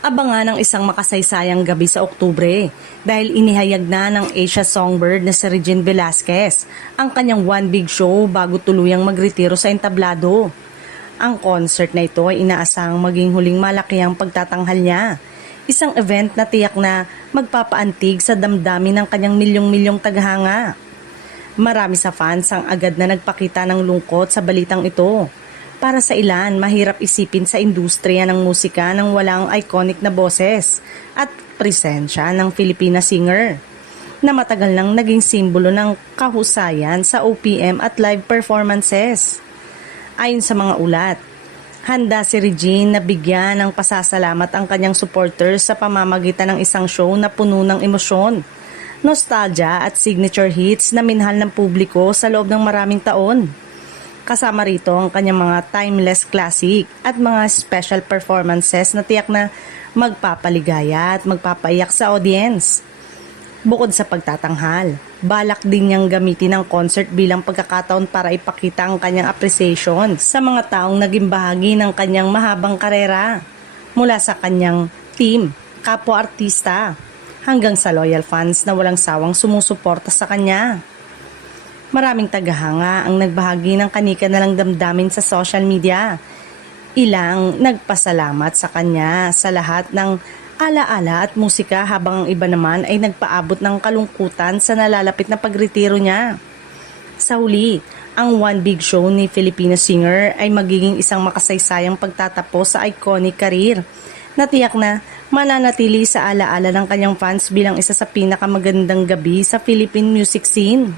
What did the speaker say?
Abangan ang isang makasaysayang gabi sa Oktubre dahil inihayag na ng Asia Songbird na si Regine Velasquez ang kanyang one big show bago tuluyang magretiro sa entablado. Ang concert na ito ay inaasahang maging huling malakihang pagtatanghal niya. Isang event na tiyak na magpapaantig sa damdamin ng kanyang milyong-milyong tagahanga. Marami sa fans ang agad na nagpakita ng lungkot sa balitang ito. Para sa ilan, mahirap isipin sa industriya ng musika nang walang iconic na boses at presensya ng Filipina singer na matagal nang naging simbolo ng kahusayan sa OPM at live performances. Ayon sa mga ulat, handa si Regine na bigyan ng pasasalamat ang kanyang supporters sa pamamagitan ng isang show na puno ng emosyon, nostalgia at signature hits na minahal ng publiko sa loob ng maraming taon. Kasama rito ang kanyang mga timeless classic at mga special performances na tiyak na magpapaligaya at magpapaiyak sa audience. Bukod sa pagtatanghal, balak din niyang gamitin ang concert bilang pagkakataon para ipakita ang kanyang appreciation sa mga taong naging bahagi ng kanyang mahabang karera. Mula sa kanyang team, kapwa-artista, hanggang sa loyal fans na walang sawang sumusuporta sa kanya. Maraming tagahanga ang nagbahagi ng kanika-nalang damdamin sa social media. Ilang nagpasalamat sa kanya sa lahat ng alaala at musika habang ang iba naman ay nagpaabot ng kalungkutan sa nalalapit na pagretiro niya. Sa huli, ang one big show ni Filipina singer ay magiging isang makasaysayang pagtatapos sa iconic career na tiyak na mananatili sa alaala ng kanyang fans bilang isa sa pinakamagandang gabi sa Philippine music scene.